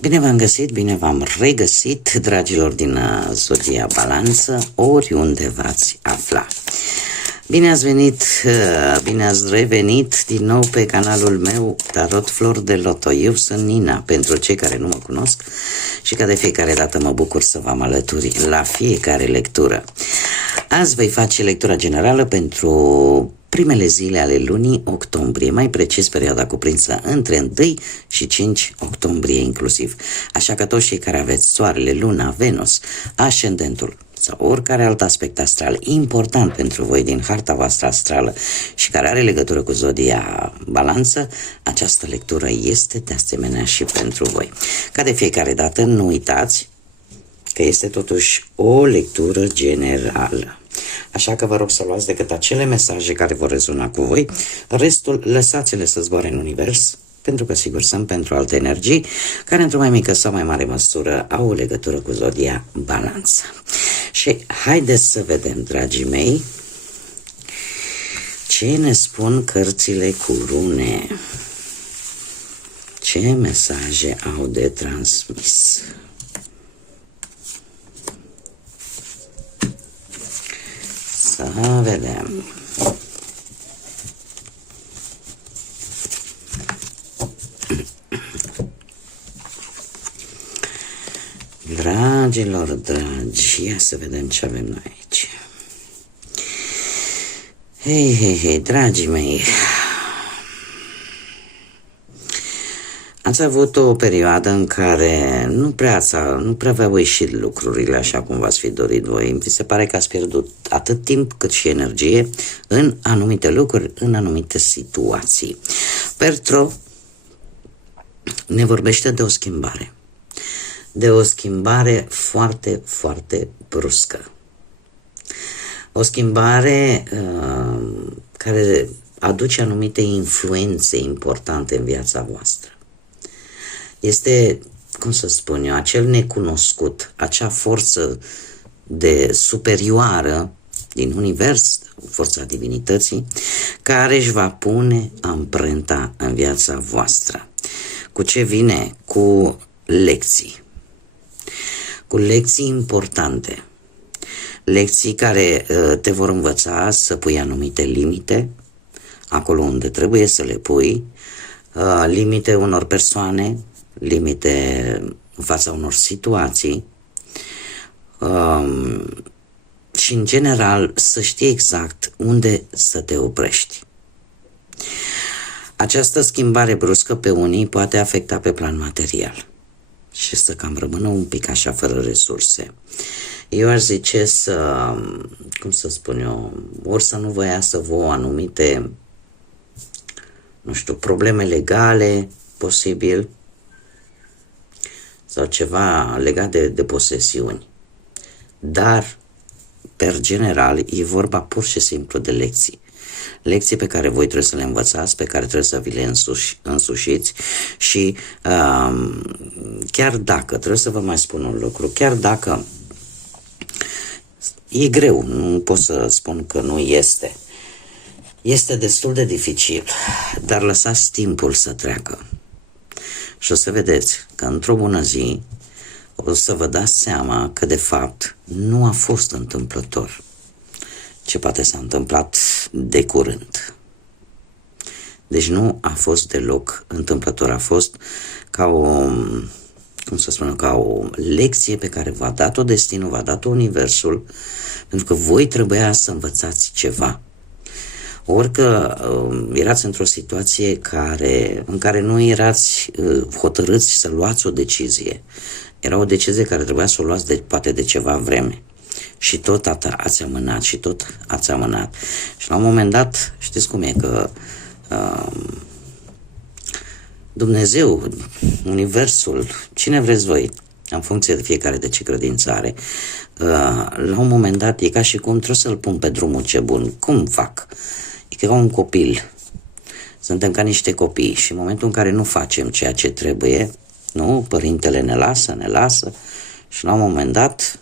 Bine v-am găsit, bine v-am regăsit, dragilor din Zodia Balanță, oriunde v-ați afla. Bine ați venit, bine ați revenit din nou pe canalul meu Tarot Flori de Loto. Eu sunt Nina, pentru cei care nu mă cunosc, și ca de fiecare dată mă bucur să vă am alături la fiecare lectură. Azi voi face lectura generală pentru primele zile ale lunii octombrie, mai precis perioada cuprinsă între 1 și 5 octombrie inclusiv. Așa că toți cei care aveți soarele, luna, Venus, ascendentul sau oricare alt aspect astral important pentru voi din harta voastră astrală și care are legătură cu Zodia Balanță, această lectură este de asemenea și pentru voi. Ca de fiecare dată, nu uitați că este totuși o lectură generală. Așa că vă rog să luați decât acele mesaje care vor rezona cu voi, restul lăsați-le să zboare în univers, pentru că sigur sunt pentru alte energii care într-o mai mică sau mai mare măsură au o legătură cu Zodia Balanță. Și haideți să vedem, dragii mei, ce ne spun cărțile cu rune, ce mesaje au de transmis. Să vedem. Dragilor dragi, ia să vedem ce avem noi aici. Hei, dragii mei, ați avut o perioadă în care nu prea v-au ieșit lucrurile așa cum v-ați fi dorit voi. Mi se pare că ați pierdut atât timp cât și energie în anumite lucruri, în anumite situații. Pertro ne vorbește de o schimbare. De o schimbare foarte, foarte bruscă. O schimbare care aduce anumite influențe importante în viața voastră. Este, cum să spun eu, acel necunoscut, acea forță de superioară din univers, forța divinității, care își va pune amprenta în viața voastră. Cu ce vine? Cu lecții. Cu lecții importante. Lecții care te vor învăța să pui anumite limite, acolo unde trebuie să le pui, limite unor persoane, limite în fața unor situații și în general să știi exact unde să te oprești. Această schimbare bruscă pe unii poate afecta pe plan material și să cam rămână un pic așa fără resurse. Eu aș zice să, cum să spun eu, ori să nu vă iasă vouă anumite, nu știu, probleme legale, posibil, sau ceva legat de posesiuni. Dar, per general, e vorba pur și simplu de lecții. Lecții pe care voi trebuie să le învățați, pe care trebuie să vi le însușiți și chiar dacă, trebuie să vă mai spun un lucru, chiar dacă e greu, nu pot să spun că nu este, este destul de dificil, dar lăsați timpul să treacă. Și o să vedeți că într-o bună zi o să vă dați seama că de fapt nu a fost întâmplător ce poate s-a întâmplat de curând. Deci nu a fost deloc întâmplător, a fost ca o, cum să spun, ca o lecție pe care v-a dat-o destinul, v-a dat-o universul, pentru că voi trebuia să învățați ceva. Orică erați într-o situație în care nu erați hotărâți să luați o decizie. Era o decizie care trebuia să o luați poate de ceva vreme. Și tot ați amânat, și tot ați amânat. Și la un moment dat, știți cum e, că Dumnezeu, universul, cine vreți voi, în funcție de fiecare de ce credință are, la un moment dat e ca și cum trebuie să-l pun pe drumul ce bun. Cum fac? E ca un copil. Suntem ca niște copii și în momentul în care nu facem ceea ce trebuie, nu, părintele ne lasă și la un moment dat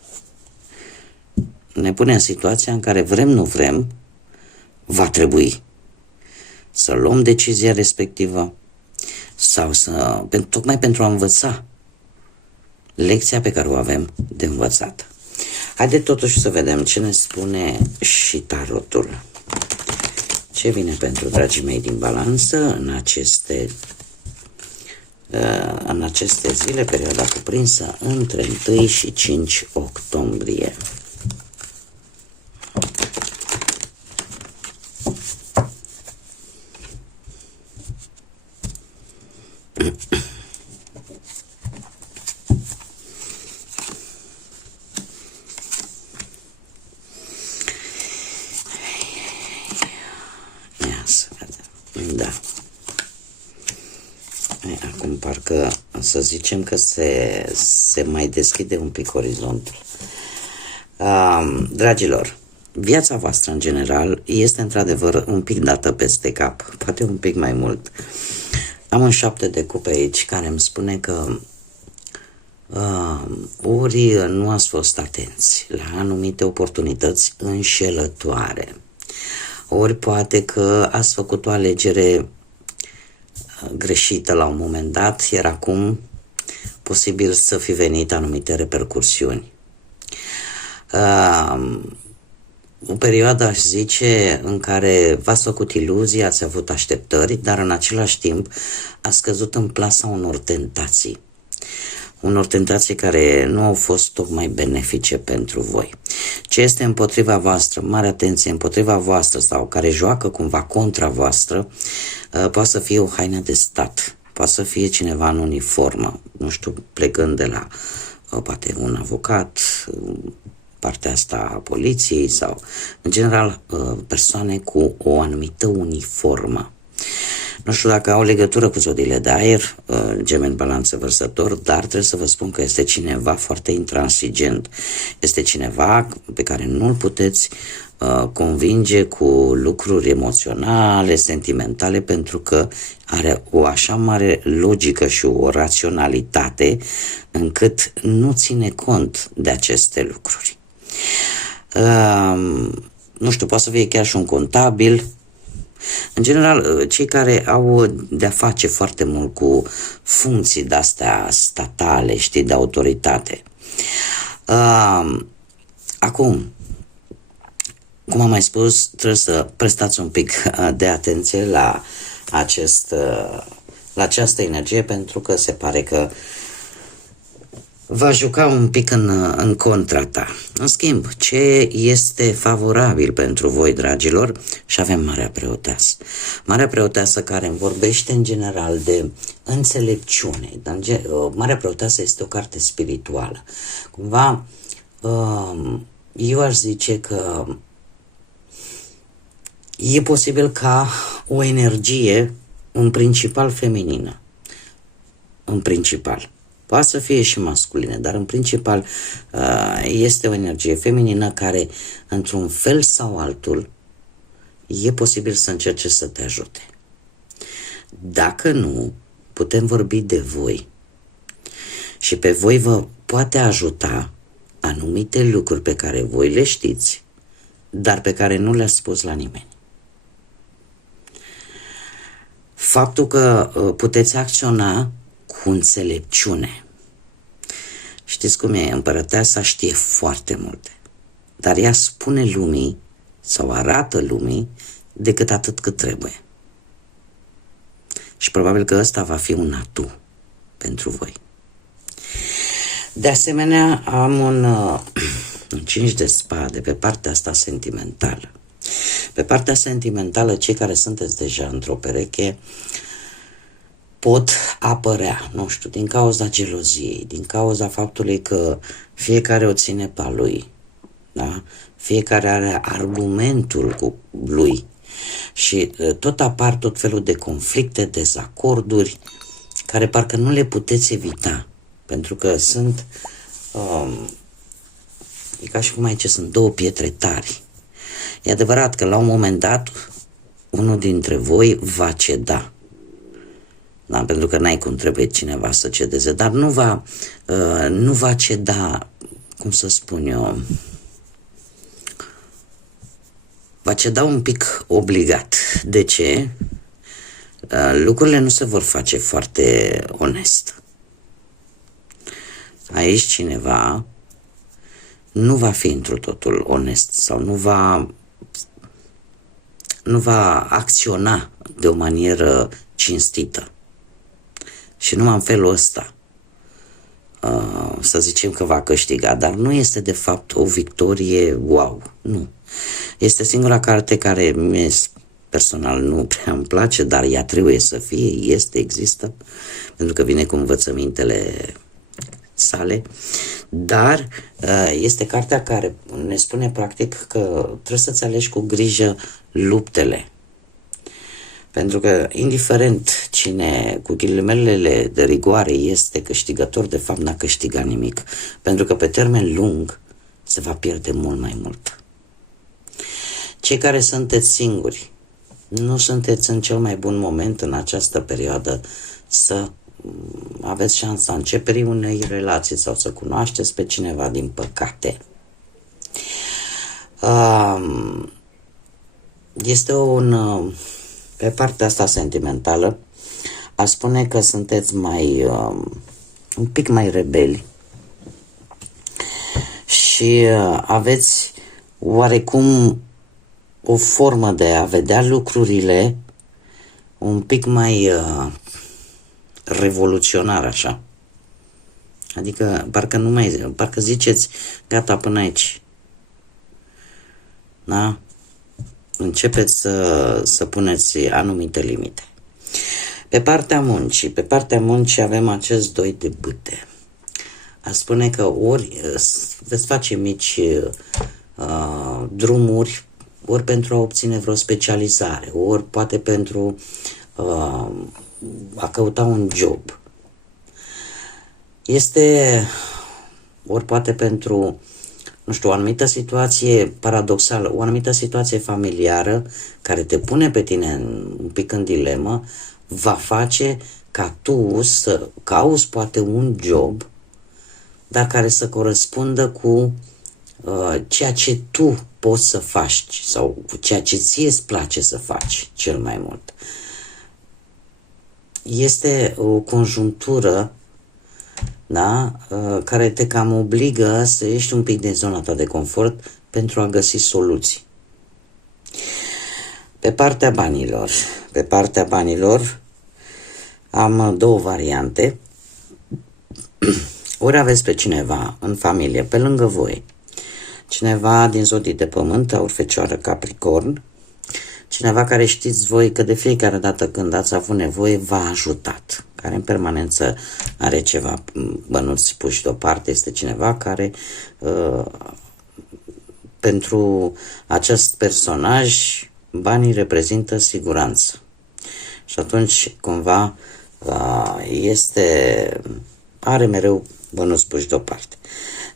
ne pune în situația în care vrem, nu vrem, va trebui să luăm decizia respectivă sau tocmai pentru a învăța lecția pe care o avem de învățat. Haideți totuși să vedem ce ne spune și tarotul. Ce vine pentru dragii mei din Balanță în aceste zile, perioada cuprinsă între 1 și 5 octombrie. Da. Acum parcă să zicem că se mai deschide un pic orizontul. Dragilor, viața voastră în general este într-adevăr un pic dată peste cap, poate un pic mai mult. Am un 7 de cupe aici care îmi spune că ori nu ați fost atenți la anumite oportunități înșelătoare, ori poate că ați făcut o alegere greșită la un moment dat, iar acum posibil să fi venit anumite repercursiuni. O perioadă, aș zice, în care v-ați făcut iluzii, ați avut așteptări, dar în același timp ați căzut în plasa unor tentații. Unor tentații care nu au fost tocmai benefice pentru voi. Ce este împotriva voastră, mare atenție, împotriva voastră sau care joacă cumva contra voastră, poate să fie o haină de stat, poate să fie cineva în uniformă, nu știu, plecând de la poate un avocat, partea asta a poliției sau, în general, persoane cu o anumită uniformă. Nu știu dacă au legătură cu zodiile de aer, Gemeni, Balanță, Vărsător, dar trebuie să vă spun că este cineva foarte intransigent. Este cineva pe care nu-l puteți convinge cu lucruri emoționale, sentimentale, pentru că are o așa mare logică și o raționalitate încât nu ține cont de aceste lucruri. Nu știu, poate să fie chiar și un contabil. În general, cei care au de-a face foarte mult cu funcții de-astea statale, știi, de autoritate. Acum, cum am mai spus, trebuie să prestați un pic de atenție la această energie, pentru că se pare că va juca un pic în contra ta. În schimb, ce este favorabil pentru voi, dragilor? Și avem Marea Preoteasă. Marea Preoteasă care îmi vorbește în general de înțelepciune. Marea Preoteasă este o carte spirituală. Cumva, eu aș zice că e posibil ca o energie în principal feminină. În principal. Poate să fie și masculine, dar în principal este o energie feminină care, într-un fel sau altul, e posibil să încerce să te ajute. Dacă nu, putem vorbi de voi. Și pe voi vă poate ajuta anumite lucruri pe care voi le știți, dar pe care nu le-ați spus la nimeni. Faptul că puteți acționa cu înțelepciune. Știți cum e? Împărăteasa știe foarte multe, dar ea spune lumii sau arată lumii decât atât cât trebuie. Și probabil că ăsta va fi un atu pentru voi. De asemenea, am un 5 de spade pe partea asta sentimentală. Pe partea sentimentală, cei care sunteți deja într-o pereche pot apărea, nu știu, din cauza geloziei, din cauza faptului că fiecare o ține pe a lui, da? Fiecare are argumentul cu lui și tot apar tot felul de conflicte, dezacorduri, care parcă nu le puteți evita, pentru că sunt, e ca și cum aici sunt două pietre tari. E adevărat că la un moment dat unul dintre voi va ceda. Da, pentru că n-ai cum, trebuie cineva să cedeze, dar nu va ceda, cum să spun eu, va ceda un pic obligat. De ce? Lucrurile nu se vor face foarte onest. aici cineva nu va fi întru totul onest sau nu va acționa de o manieră cinstită. Și numai în felul ăsta să zicem că va câștiga, dar nu este de fapt o victorie wow, nu. Este singura carte care mie personal nu prea îmi place, dar ea trebuie să fie, există, pentru că vine cu învățămintele sale, dar este cartea care ne spune practic că trebuie să-ți alegi cu grijă luptele. Pentru că, indiferent cine, cu ghilimelele de rigoare, este câștigător, de fapt n-a câștigat nimic. Pentru că pe termen lung se va pierde mult mai mult. Cei care sunteți singuri, nu sunteți în cel mai bun moment în această perioadă să aveți șansa începerii unei relații sau să cunoașteți pe cineva, din păcate. Este pe partea asta sentimentală, a spune că sunteți un pic mai rebeli și aveți oarecum o formă de a vedea lucrurile un pic mai revoluționar, așa. Adică parcă ziceți, gata, până aici. Da? Începeți să puneți anumite limite. Pe partea muncii avem acest 2 de bâte. A spune că ori veți face mici drumuri, ori pentru a obține vreo specializare, ori poate pentru a căuta un job. Ori poate pentru, nu știu, o anumită situație paradoxală, o anumită situație familiară care te pune pe tine un pic în dilemă, va face ca tu să cauți poate un job, dar care să corespundă cu ceea ce tu poți să faci sau cu ceea ce ție îți place să faci cel mai mult. Este o conjunctură, da, care te cam obligă să ieși un pic din zona ta de confort pentru a găsi soluții. Pe partea banilor am 2 variante. Ori aveți pe cineva în familie, pe lângă voi, cineva din zodii de pământ, Aur, Fecioară, Capricorn, cineva care știți voi că de fiecare dată când ați avut nevoie v-a ajutat, care în permanență are ceva bănuți puși deoparte, este cineva care pentru acest personaj banii reprezintă siguranță. Și atunci cumva are mereu bănuți puși deoparte.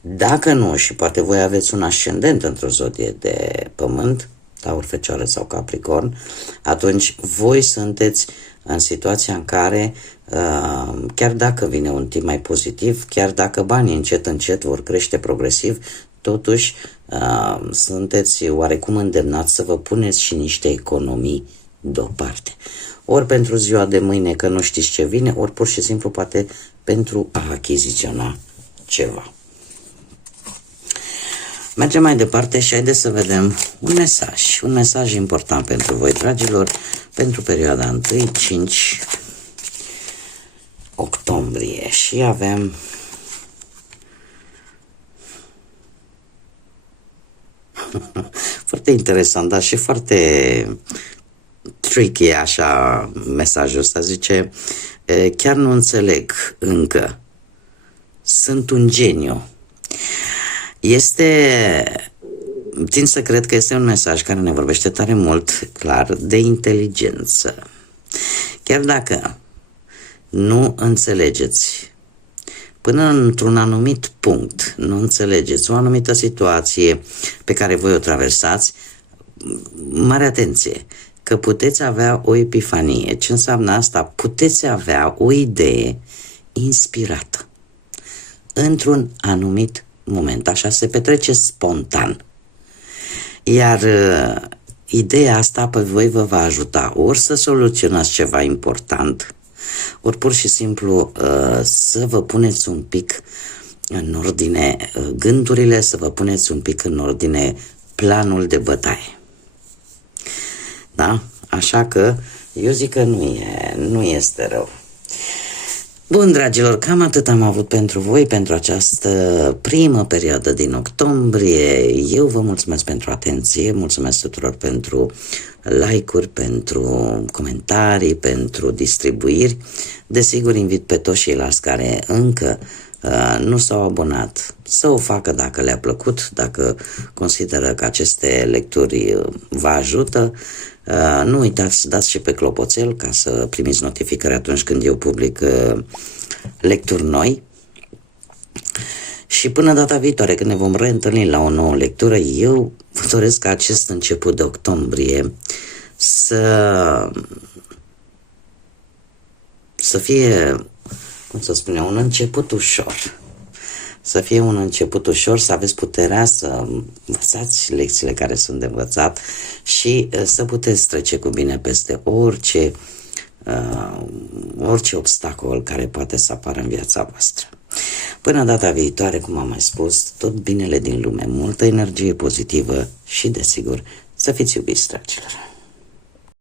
Dacă nu, și poate voi aveți un ascendent într-o zodie de pământ, Taur, Fecioară sau Capricorn, atunci voi sunteți în situația în care, chiar dacă vine un timp mai pozitiv, chiar dacă banii încet vor crește progresiv, totuși sunteți oarecum îndemnați să vă puneți și niște economii deoparte. Ori pentru ziua de mâine că nu știți ce vine, ori pur și simplu poate pentru a achiziționa ceva. Mergem mai departe și haideți să vedem un mesaj important pentru voi, dragilor, pentru perioada 1-5 octombrie. Și avem foarte interesant, dar și foarte tricky așa mesajul ăsta. Zice, chiar nu înțeleg încă, sunt un geniu. Țin să cred că este un mesaj care ne vorbește tare mult, clar, de inteligență. Chiar dacă nu înțelegeți, până într-un anumit punct, nu înțelegeți o anumită situație pe care voi o traversați, mare atenție, că puteți avea o epifanie. Ce înseamnă asta? Puteți avea o idee inspirată într-un anumit moment. Așa se petrece spontan. Iar ideea asta pe voi vă va ajuta ori să soluționați ceva important, ori pur și simplu să vă puneți un pic în ordine gândurile, să vă puneți un pic în ordine planul de bătaie. Da? Așa că eu zic că nu este rău. Bun, dragilor, cam atât am avut pentru voi, pentru această primă perioadă din octombrie. Eu vă mulțumesc pentru atenție, mulțumesc tuturor pentru like-uri, pentru comentarii, pentru distribuiri. Desigur, invit pe toți ceilalți care încă nu s-au abonat să o facă dacă le-a plăcut, dacă consideră că aceste lecturi vă ajută. Nu uitați să dați și pe clopoțel ca să primiți notificări atunci când eu public lecturi noi. Și până data viitoare, când ne vom reîntâlni la o nouă lectură, eu vă doresc ca acest început de octombrie să fie, cum să spune, un început ușor. Să fie un început ușor, să aveți puterea să învățați lecțiile care sunt de învățat și să puteți trece cu bine peste orice obstacol care poate să apară în viața voastră. Până data viitoare, cum am mai spus, tot binele din lume, multă energie pozitivă și, desigur, să fiți iubiți, dragilor.